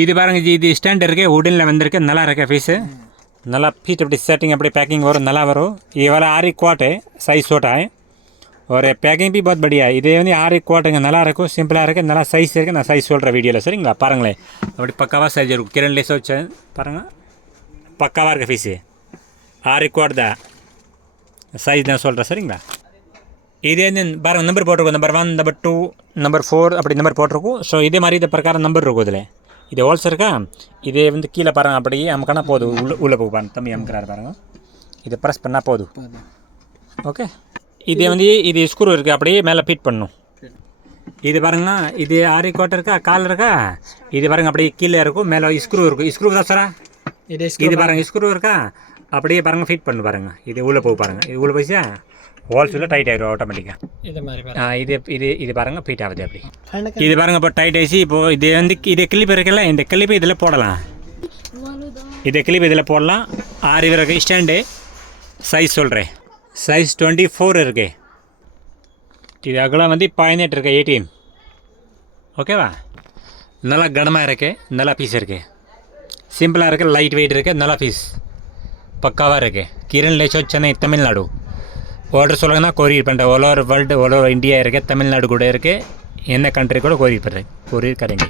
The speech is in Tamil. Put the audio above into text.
இது பாருங்க ஜி, இது ஸ்டாண்ட் இருக்குது, உடனில் வந்திருக்கு, நல்லா இருக்கு பீஸு, நல்லா फीट அப்படி सेटिंग அப்படி पैकिंग வரும், நல்லா வரும். ये वाला आरी क्वाट है, साइज छोटा है और पैकिंग भी बहुत बढ़िया है. இது வந்து ஆரி குவாட்டுங்க, நல்லா இருக்கும், சிம்பிளாக இருக்குது, நல்லா சைஸ் இருக்குது. நான் சைஸ் சொல்கிறேன் வீடியோவில், சரிங்களா? பாருங்களேன், அப்படி பக்காவாக சைஸ் இருக்கும். கிரண் லேஸ் வச்சு பாருங்கள், பக்காவாக இருக்குது பீஸு. ஆரி குவாட் தான் சைஸ் நான் சொல்கிறேன், சரிங்களா? இதே வந்து பாருங்கள், நம்பர் போட்டிருக்கும், நம்பர் 1, நம்பர் 2, நம்பர் 4 அப்படி நம்பர் போட்டிருக்கும். ஸோ இதே மாதிரி இந்த பிரகாரம் நம்பர் இருக்கும் இதில். இது ஹோல்ஸ் இருக்கா, இதே வந்து கீழே பாருங்கள், அப்படியே அமுக்கினா போதும், உள்ளே போய் பாருங்க, தம்பி அமுக்கிறாரு பாருங்கள், இதை ப்ரெஸ் பண்ணால் போதும். ஓகே, இதே வந்து இது ஸ்க்ரூ இருக்குது, அப்படியே மேலே ஃபிட் பண்ணணும். இது பாருங்கண்ணா, இது ஆரி கோட்டை இருக்கா, கால் இருக்கா, இது பாருங்கள் அப்படியே கீழே இருக்கும், மேலே ஸ்க்ரூ இருக்கும். ஸ்க்ரூ தான் சாரா, இது பாருங்கள் ஸ்க்ரூ இருக்கா, அப்படியே பாருங்கள் ஃபிட் பண்ணு பாருங்கள். இது உள்ளே போய் பாருங்கள், இது உள்ளே போயிச்சா ஹோல்ஸில் டைட் ஆகிடும் ஆட்டோமேட்டிக்காக. இது மாதிரி இது பாருங்கள் ஃபிட் ஆகுது அப்படி. இது பாருங்கள் இப்போ டைட் ஆகிடுச்சு. இப்போது இது வந்து இது கிளிப் இருக்குல்ல, இந்த கிளிப்பு இதில் போடலாம், இது கிளிப் இதில் போடலாம். ஆரி வரைக்கும் ஸ்டாண்டு சைஸ் சொல்கிறேன், சைஸ் 24 இருக்குது. இது அகலம் வந்து 18 இருக்குது, 18. ஓகேவா? நல்லா கனமாக இருக்குது, நல்லா பீஸ் இருக்குது, சிம்பிளாக இருக்குது, லைட் வெயிட் இருக்குது, நல்லா பீஸ் பக்காவாக இருக்குது. கிரண் லேஸ் சென்னை, தமிழ்நாடு. ஆர்டர் சொல்லுங்கன்னா கொரியர் பண்ணுறேன். All over world, all over India இருக்குது, தமிழ்நாடு கூட இருக்குது, என்ன கண்ட்ரி கூட கொரியர் பண்ணுறேன், கொரியர் கரேங்க.